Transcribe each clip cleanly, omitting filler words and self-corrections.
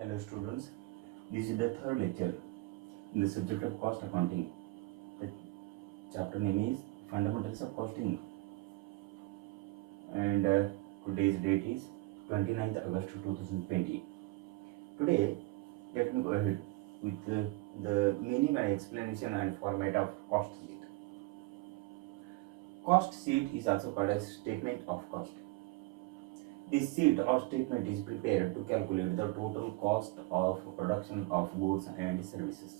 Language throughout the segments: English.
Hello students, this is the third lecture in the subject of cost accounting. The chapter name is Fundamentals of Costing, and today's date is 29th August 2020. Today, let me go ahead with the meaning and explanation and format of cost sheet. Cost sheet is also called as statement of cost. This sheet or statement is prepared to calculate the total cost of production of goods and services.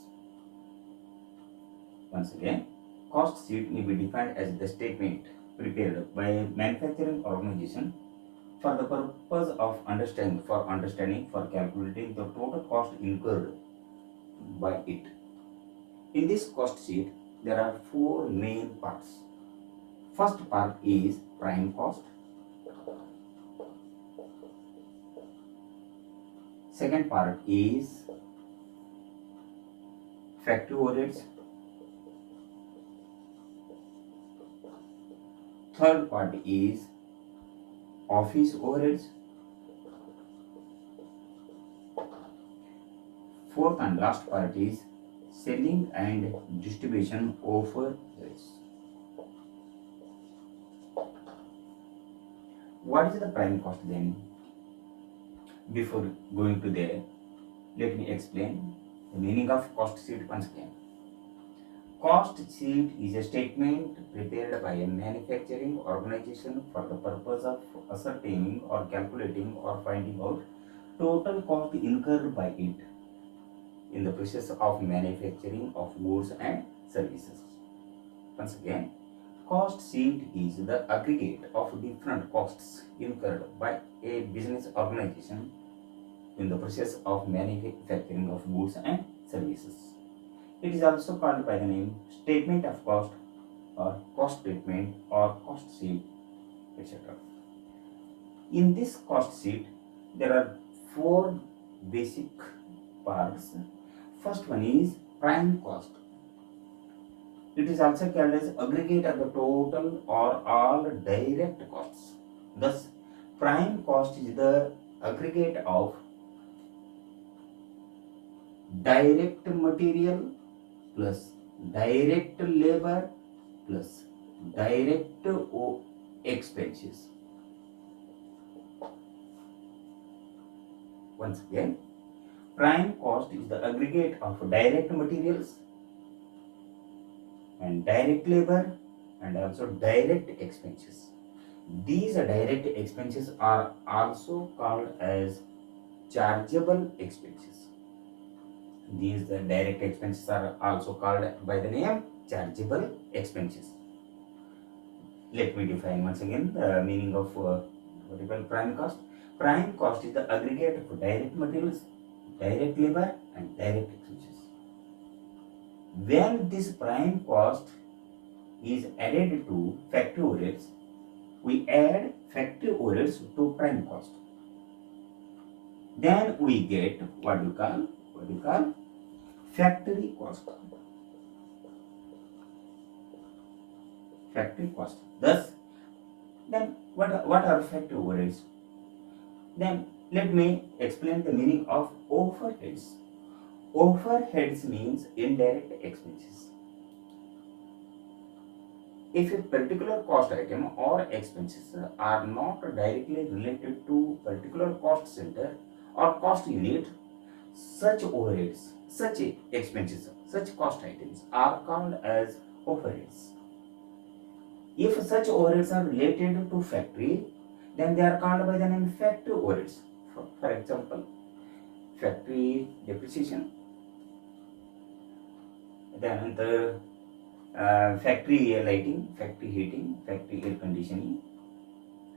Once again, cost sheet may be defined as the statement prepared by a manufacturing organization for the purpose of understanding for calculating the total cost incurred by it. In this cost sheet, there are four main parts. First part is prime cost. Second part is factory overheads. Third part is office overheads. Fourth and last part is selling and distribution overheads. What is the prime cost then? Before going to there, let me explain the meaning of cost sheet once again. Cost sheet is a statement prepared by a manufacturing organization for the purpose of ascertaining or calculating or finding out total cost incurred by it in the process of manufacturing of goods and services. Once again, cost sheet is the aggregate of different costs incurred by a business organization in the process of manufacturing of goods and services. It is also called by the name statement of cost or cost statement or cost sheet, etc. In this cost sheet, there are four basic parts. First one is prime cost. It is also called as aggregate of the total or all direct costs. Thus, prime cost is the aggregate of direct material plus direct labor plus direct expenses. Once again, prime cost is the aggregate of direct materials and direct labor and also direct expenses. These direct expenses are also called as chargeable expenses. These direct expenses are also called by the name chargeable expenses. Let me define once again the meaning of what we call prime cost. Prime cost is the aggregate of direct materials, direct labor and direct expenses. When this prime cost is added to factory overheads, we add factory overheads to prime cost. Then we get what we call factory cost. Factory cost. Thus, then what are factory overheads? Then let me explain the meaning of overheads. Overheads means indirect expenses. If a particular cost item or expenses are not directly related to particular cost center or cost unit, such overheads, such expenses, such cost items are called as overheads. If such overheads are related to factory, then they are called by the name factory overheads. For example, factory depreciation, then the factory lighting, factory heating, factory air conditioning,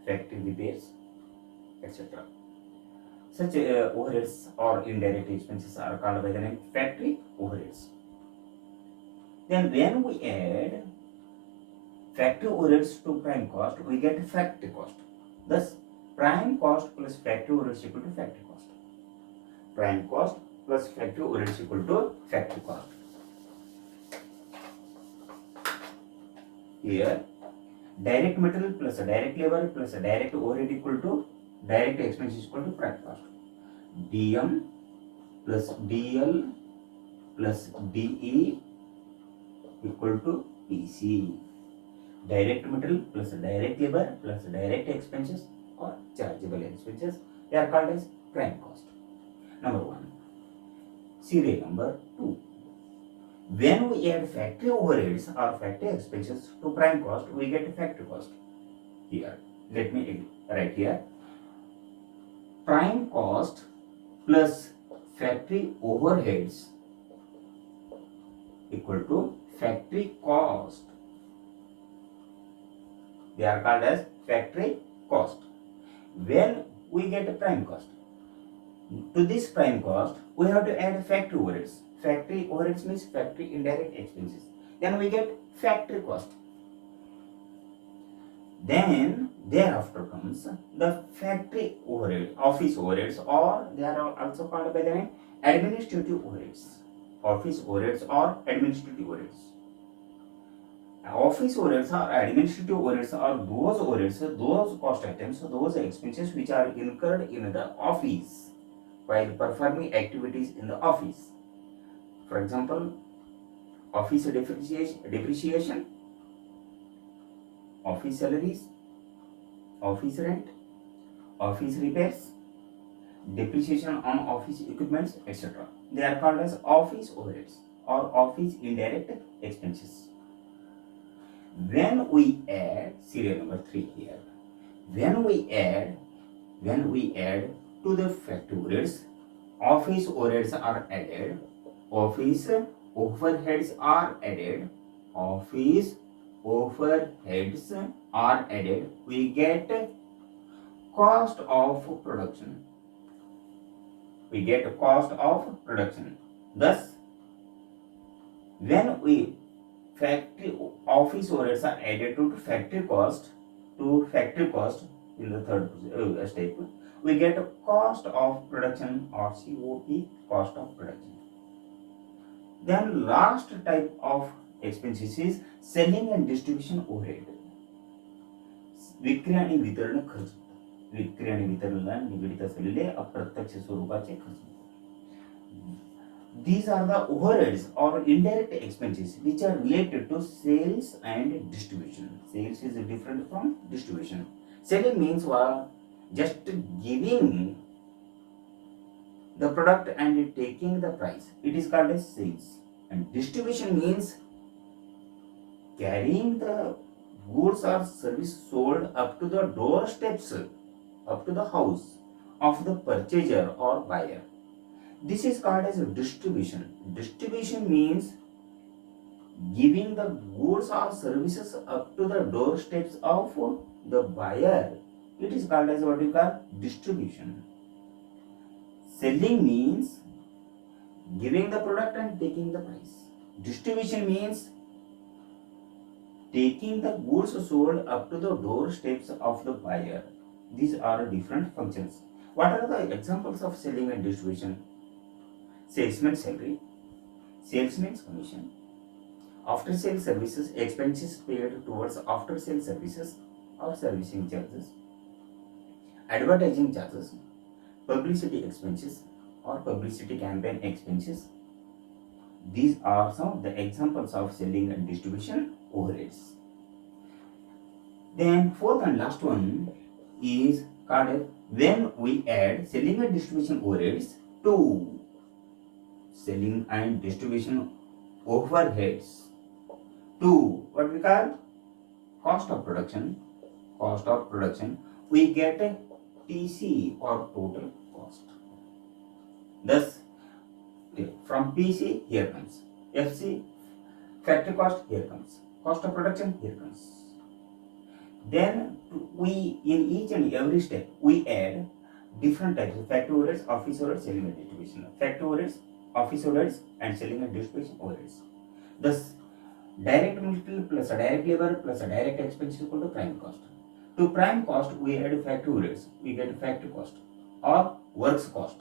factory repairs, etc. Such overheads or indirect expenses are called by the name factory overheads. Then when we add factory overheads to prime cost, we get factory cost. Thus, prime cost plus factory overheads equal to factory cost. Prime cost plus factory overheads equal to factory cost. Here, direct material plus a direct labor plus a direct overhead equal to direct expenses equal to prime cost. DM plus DL plus DE equal to PC. Direct material plus direct labor plus direct expenses or chargeable expenses, they are called as prime cost. Number 1. Serial number 2. When we add factory overheads or factory expenses to prime cost, we get factory cost. Here, let me write here. Prime cost plus factory overheads equal to factory cost. They are called as factory cost. When we get a prime cost, to this prime cost, we have to add factory overheads. Factory overheads means factory indirect expenses. Then we get factory cost. Then thereafter comes the factory overhead, office overheads, or they are also called by the name administrative overheads. Office overheads or administrative overheads. Office overheads or administrative overheads are those overheads, those cost items, those expenses which are incurred in the office while performing activities in the office. For example, office depreciation, office salaries, office rent, office repairs, depreciation on office equipments, etc. They are called as office overheads or office indirect expenses. When we add serial number 3 here, when we add to the factory overheads, office overheads are added, office overheads are added, office overheads are added, we get cost of production. We get cost of production. Thus, when we factory office overheads are added to factory cost in the third step, we get cost of production or COP, cost of production. Then last type of expenses is selling and distribution overhead. विक्री आणि वितरण खर्च, विक्री आणि वितरणाला निगडित असलेले अप्रत्यक्ष स्वरूपाचे खर्च. These are the overheads or indirect expenses which are related to sales and distribution. Sales is different from distribution. Selling means just giving the product and taking the price. It is called as sales. And distribution means carrying the goods or service sold up to the doorsteps, up to the house of the purchaser or buyer. This is called as distribution. Distribution means giving the goods or services up to the doorsteps of the buyer. It is called as what you call distribution. Selling means giving the product and taking the price. Distribution means taking the goods sold up to the doorsteps of the buyer. These are different functions. What are the examples of selling and distribution? Salesman's salary, salesman's commission, after sale services, expenses paid towards after sale services or servicing charges, advertising charges, publicity expenses or publicity campaign expenses. These are some of the examples of selling and distribution overheads. Then fourth and last one is called when we add selling and distribution overheads to selling and distribution overheads to what we call cost of production, we get a TC or total cost. Thus, from PC here comes FC, factory cost here comes, cost of production here comes. Then we in each and every step we add different types of factory overheads, office overheads, selling and distribution. Factory overheads, office overheads and selling and distribution overheads. Thus, direct material plus a direct labor plus a direct expense is equal to prime cost. To prime cost, we add factory overheads. We get factory cost or works cost.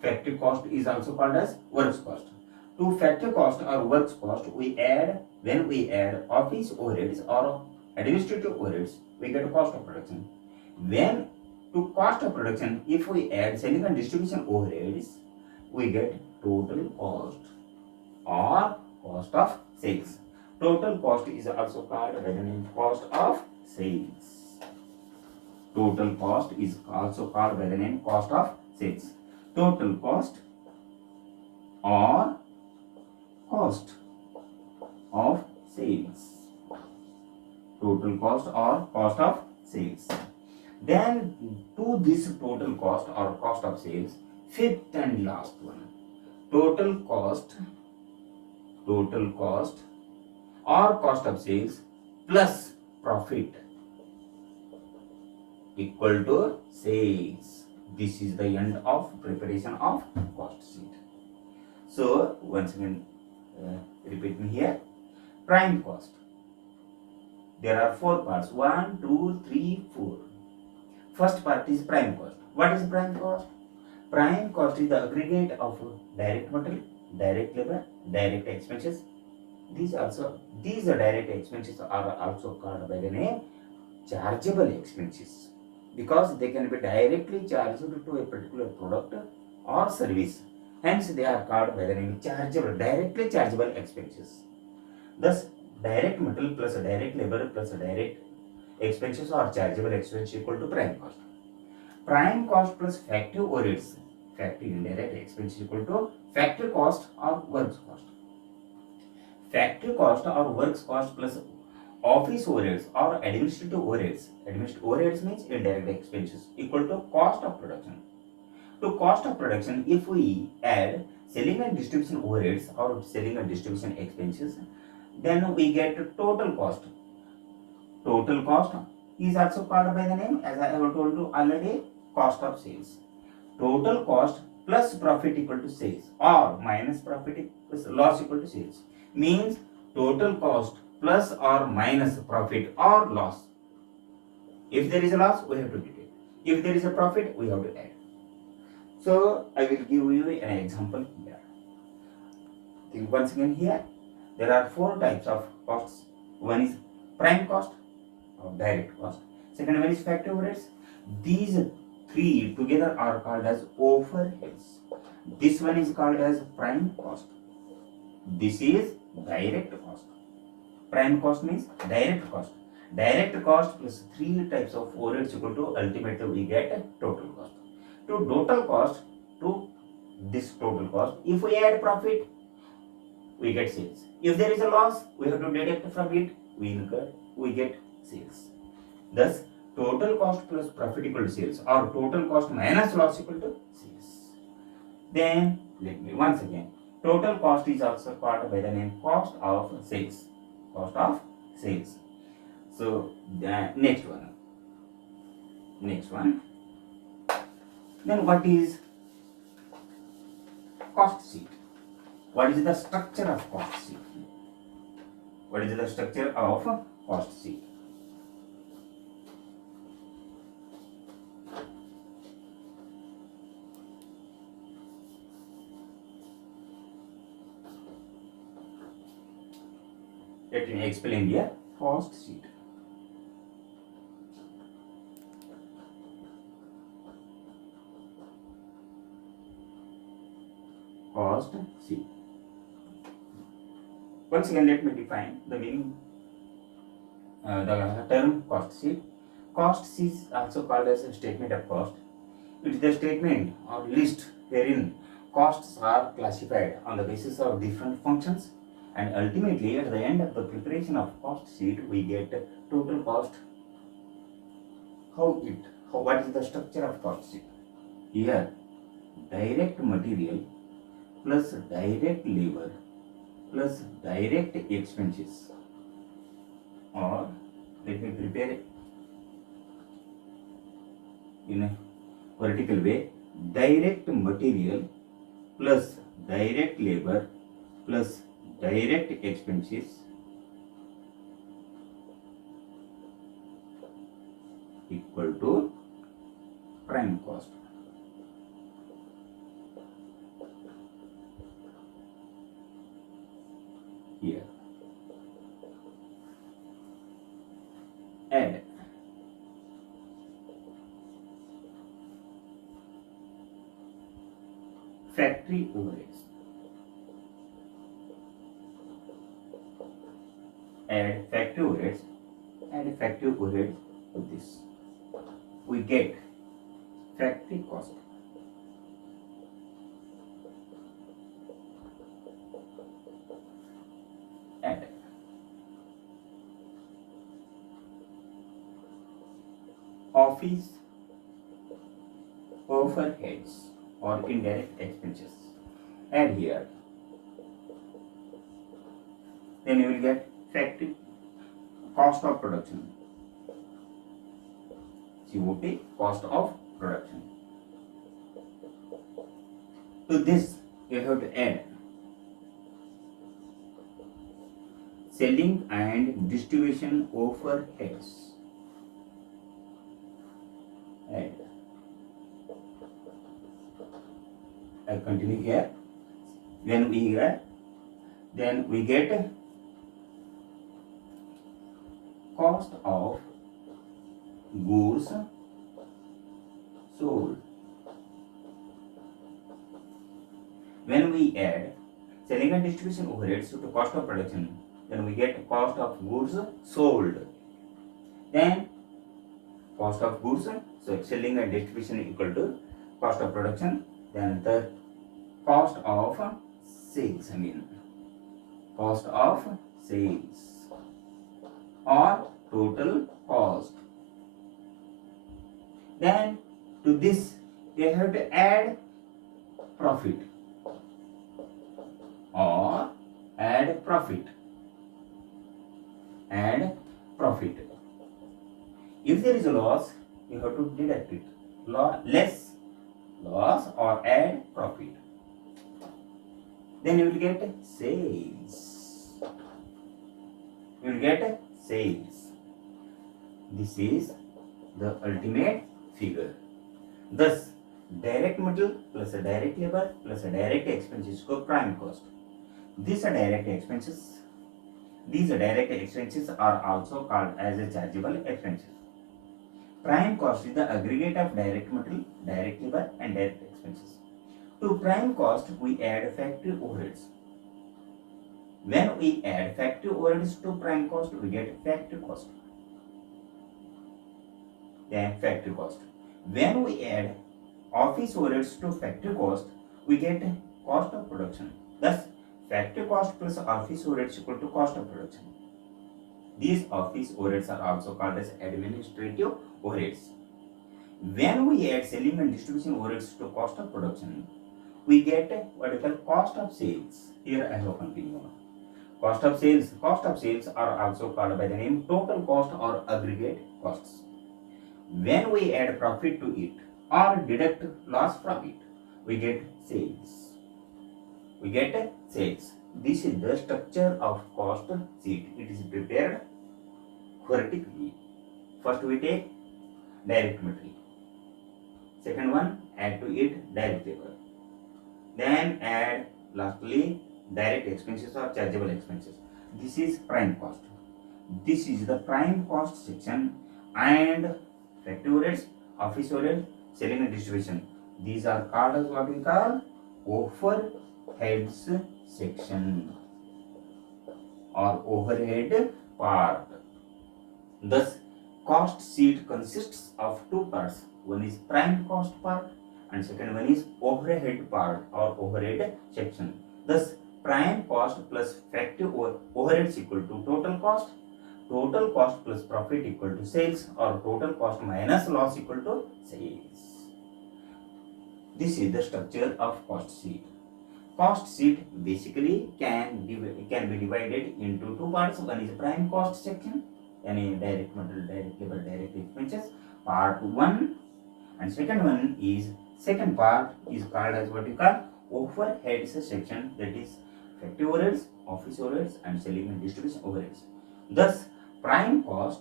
Factory cost is also called as works cost. To factory cost or works cost, when we add office overheads or administrative overheads, we get cost of production. When to cost of production, if we add selling and distribution overheads, we get total cost or cost of sales. Total cost is also called by the name cost of sales. Total cost is also called by the name cost of sales. Total cost or cost of sales. Total cost or cost of sales. Then to this total cost or cost of sales, fifth and last one, total cost or cost of sales plus profit equal to sales. This is the end of preparation of cost sheet. So once again, repeating here, prime cost. There are 4 parts, 1, 2, 3, 4. First part is prime cost. What is prime cost? Prime cost is the aggregate of direct material, direct labor, direct expenses. These direct expenses are also called by the name chargeable expenses, because they can be directly charged to a particular product or service. Hence, they are called by the name directly chargeable expenses. Thus, direct material plus direct labor plus direct expenses or chargeable expense equal to prime cost. Prime cost plus factory overheads, factory indirect expense equal to factory cost or works cost. Factory cost or works cost plus office overheads or administrative overheads. Administrative overheads means indirect expenses equal to cost of production. To cost of production, if we add selling and distribution overheads or selling and distribution expenses, then we get total cost. Total cost is also called by the name, as I have told you already, cost of sales. Total cost plus profit equal to sales or minus profit plus loss equal to sales. Means total cost plus or minus profit or loss. If there is a loss, we have to deduct. If there is a profit, we have to add. So I will give you an example here. Think once again here. There are 4 types of costs. One is prime cost or direct cost. Second one is factory overheads. These 3 together are called as overheads. This one is called as prime cost. This is direct cost. Prime cost means direct cost. Direct cost plus 3 types of overheads equal to ultimately we get total cost. To total cost, to this total cost, if we add profit, we get sales. If there is a loss, we have to deduct from it, we get sales. Thus, total cost plus profit equal to sales or total cost minus loss equal to sales. Then, let me once again, total cost is also called by the name cost of sales. Cost of sales. So, the next one. Then what is cost sheet? What is the structure of cost sheet? What is the structure of cost sheet? Let me explain here. Cost sheet. Cost sheet. Once again, let me define the meaning. The term cost sheet. Cost sheet is also called as a statement of cost. It is the statement or list wherein costs are classified on the basis of different functions, and ultimately at the end of the preparation of cost sheet we get total cost. What is the structure of cost sheet? Here, direct material plus direct labor plus direct expenses, or let me prepare it in a vertical way. Direct material plus direct labor plus direct expenses equal to prime cost. Here, add factory overheads. Add factory overheads. Add factory overheads to this. We get factory cost. Add office overheads or indirect expenses. Add here. Then you will get factory cost of production. COP, cost of production. To this you have to add selling and distribution overheads. Add. I continue here. When we add, then we get cost of goods sold. When we add selling and distribution overheads to cost of production, then we get cost of goods sold. Then cost of goods, so selling and distribution equal to cost of production. Then the cost of sales, cost of sales or total cost. Then to this you have to add profit or add profit. Add profit. If there is a loss, you have to deduct it. Less loss or add profit. Then you will get sales. You will get sales. This is the ultimate figure. Thus, direct material plus a direct labor plus a direct expenses equal prime cost. These direct expenses are also called as a chargeable expenses. Prime cost is the aggregate of direct material, direct labor and direct expenses. To prime cost, we add factory overheads. When we add factory overheads to prime cost, we get factory cost. Then factory cost. When we add office overheads to factory cost, we get cost of production. Thus, factory cost plus office overheads equal to cost of production. These office overheads are also called as administrative overheads. When we add selling and distribution overheads to cost of production, we get what we call cost of sales. Here I have continued. Cost of sales are also called by the name total cost or aggregate costs. When we add profit to it or deduct loss from it, we get sales. This is the structure of cost sheet. It is prepared vertically. First we take direct material. Second one, add to it direct labor. Then add lastly direct expenses or chargeable expenses. This is prime cost. This is the prime cost section, and factory overheads, office overheads, selling and distribution. These are called as what we call overheads section or overhead part. Thus, cost sheet consists of two parts. One is prime cost part and second one is overhead part or overhead section. Thus, prime cost plus factory overheads equal to total cost plus profit equal to sales, or total cost minus loss equal to sales. This is the structure of cost sheet. Cost sheet basically can be divided into two parts. One is prime cost section, any direct material, direct labor, direct expenses, part 1, and second part is called as what you call overheads section, that is factory overheads, office overheads and selling and distribution overheads. Thus, prime cost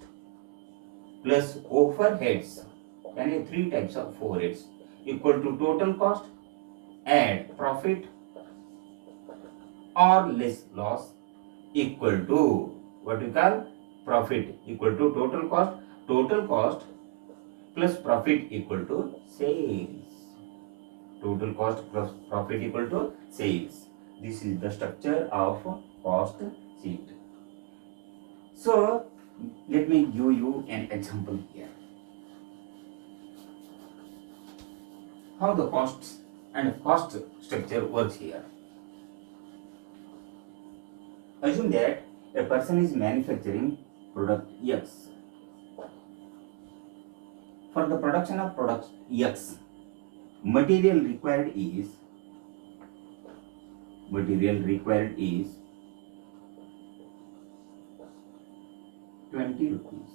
plus overheads, any three types of overheads, equal to total cost, add profit or less loss, equal to what we call profit equal to total cost plus profit equal to sales. total cost plus profit equal to sales. This is the structure of cost sheet. So let me give you an example here. How the costs and cost structure works here. Assume that a person is manufacturing product X. For the production of product X, material required is 20 rupees.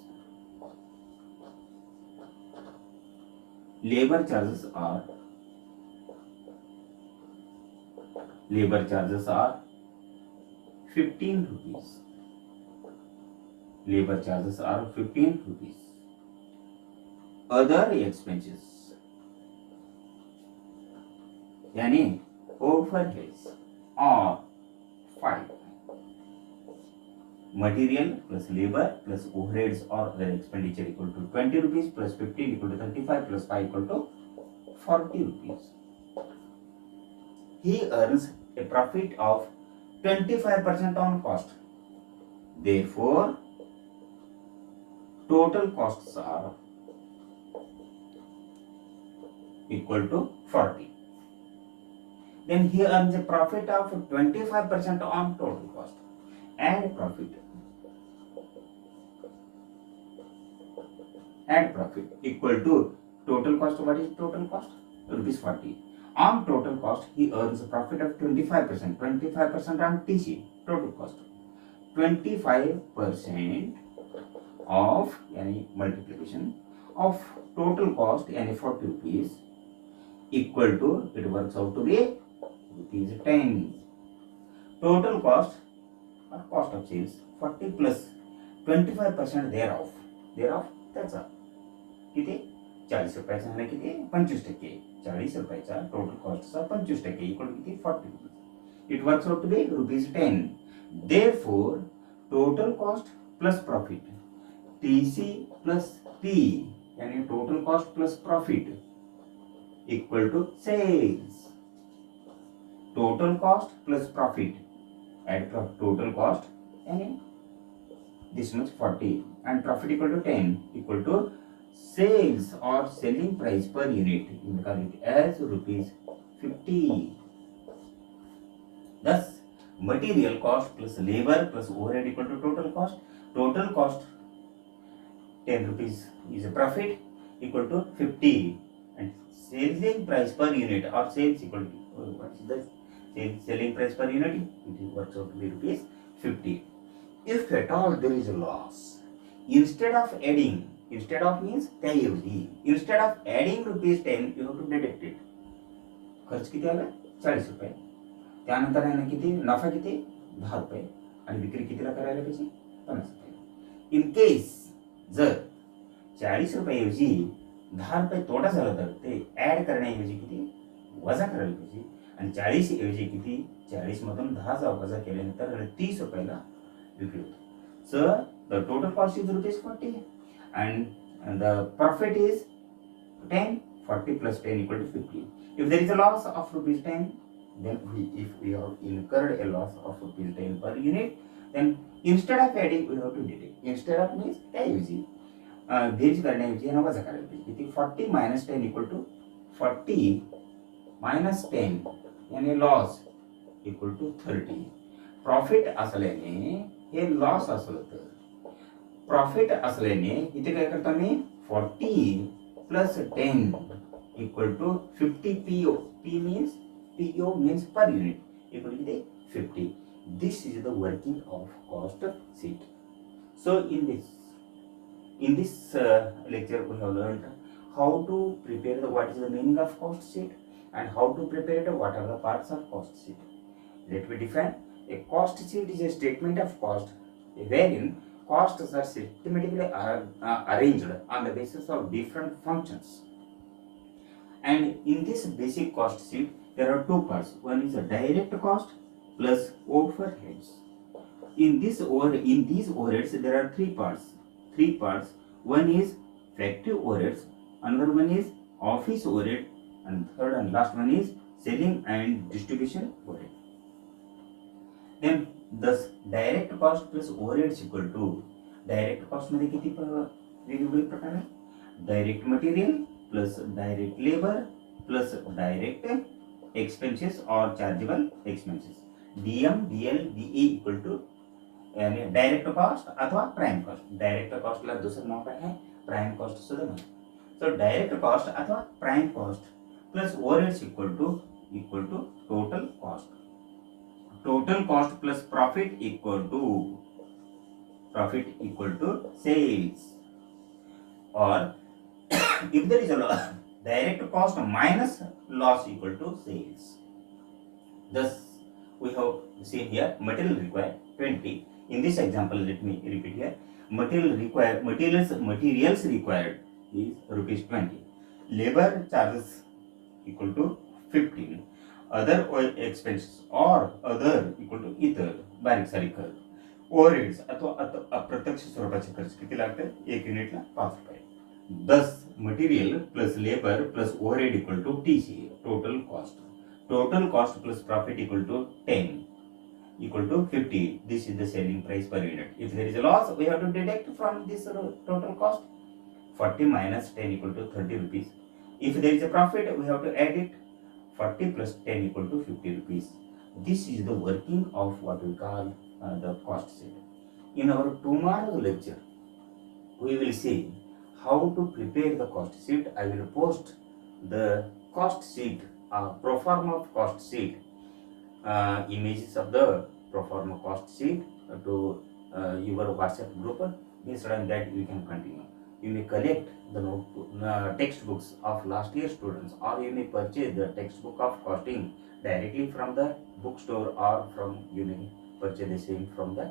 Labor charges are 15 rupees. Labor charges are 15 rupees. Other expenses यानी overheads are 5. Material plus labor plus overheads or other expenditure equal to 20 rupees plus 15 equal to 35 plus 5 equal to 40 rupees. He earns a profit of 25% on cost. Therefore, total costs are equal to 40. Then he earns a profit of 25% on total cost. Add profit equal to total cost. What is total cost? Rupees 40. On total cost, he earns a profit of 25%. 25% on TC, total cost. 25% of any multiplication of total cost any 40 rupees equal to, it works out to be rupees 10. Total cost or cost of sales 40 plus 25% thereof त्याचा किती 40 रुपयाचा आहे किती 25%. 40 रुपयाचा total कॉस्टचा 25% equal किती 40 rupees. It works out to be rupees 10. Therefore, total cost plus profit, TC plus P, यानी total cost plus profit equal to sales. Total cost plus profit, add total cost, यानी this much 40 and profit equal to 10 equal to sales or selling price per unit. You may call it as rupees 50. Thus, material cost plus labor plus overhead equal to total cost. Total cost 10 rupees is a profit equal to 50 and selling price per unit or sales equal to what is the selling price per unit? It works out to be rupees 50. If at all there is a loss, instead of means त्याऐवजी instead of adding rupees 10 you have to deduct it. खर्च किती आला 40 रुपये. त्यानंतर आहे ना किती नफा किती 10 रुपये आणि विक्री कितीला करायला पाहिजे 50 रुपये. इन केस जर 40 रुपयाऐवजी 10 रुपये तोटा झाला तर ते ऍड करण्याऐवजी किती वजा करायला पाहिजे आणि 40 ऐवजी किती 40 मधून 10 वजा केल्यानंतर 30 रुपयाला विक्री होते. So the total cost is rupees 40 and the profit is 10. 40 plus 10 equal to 50. If there is a loss of rupees 10, then if we have incurred a loss of rupees 10 per unit, then instead of adding we have to deduct. Instead of means त्याऐवजी berries करण्याऐवजी यांना वजा करायला पाहिजे. किती 40 minus 10 equal to 40 minus 10 यानी loss equal to 30. Profit असल्याने हे loss असलं तर प्रॉफिट असल्याने इथे काय करतो मी 40 plus 10 equal to 50 PO. PO means per unit equal to 50. This is the working of cost sheet. So in this lecture we have learned how to prepare what is the meaning of cost sheet and how to prepare what are the parts of cost sheet. Let me define. A cost sheet is a statement of cost wherein costs are systematically arranged on the basis of different functions. And in this basic cost sheet, there are two parts. One is a direct cost plus overheads. In these overheads, there are three parts. One is factory overheads, another one is office overhead, and third and last one is selling and distribution overhead. Then thus direct cost plus overhead is equal to direct cost मध्ये किती वेगवेगळे प्रकार आहे. Direct material plus direct labour plus direct expenses और chargeable expenses. DM DL DE equal to यानी direct cost अथवा prime cost. Direct कॉस्टला दुसरं नाव काय आहे, प्राइम कॉस्ट सुद्धा म्हणतात. सो डायरेक्ट कॉस्ट अथवा prime cost plus overheads equal to total cost. Total cost plus profit equal to sales. और if there is a loss, direct cost minus loss equal to sales. Thus we have seen here material required 20. In this example, let me repeat here. Materials required is rupees 20. Labor charges equal to 15. Other expenses or other equal to इतर बारीक सारीक खर्च. Overheads अथवा अप्रत्यक्ष स्वरूपाचे खर्च किती लागतात, 1 युनिटला 5 रुपये. Thus material plus labor plus overhead equal to TC, total cost. Total cost plus profit equal to 10 equal to 50. This is the selling price per unit. If there is a loss, we have to deduct from this total cost. 40 minus 10 equal to 30 rupees. If there is a profit, we have to add it. 40 plus 10 equal to 50 rupees. This is the working of what we call the cost sheet. In our tomorrow lecture, we will see how to prepare the cost sheet. I will post the cost sheet, pro forma cost sheet, images of the pro forma cost sheet to your WhatsApp group. Based on that, you can continue. You may collect the textbooks of last year students, or you may purchase the textbook of costing directly from the bookstore, or from you may purchase the same from the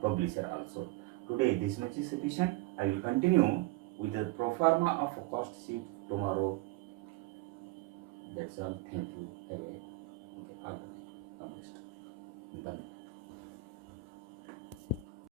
publisher also. Today this much is sufficient. I will continue with the pro forma of a cost sheet tomorrow. That's all. Thank you. Bye-bye.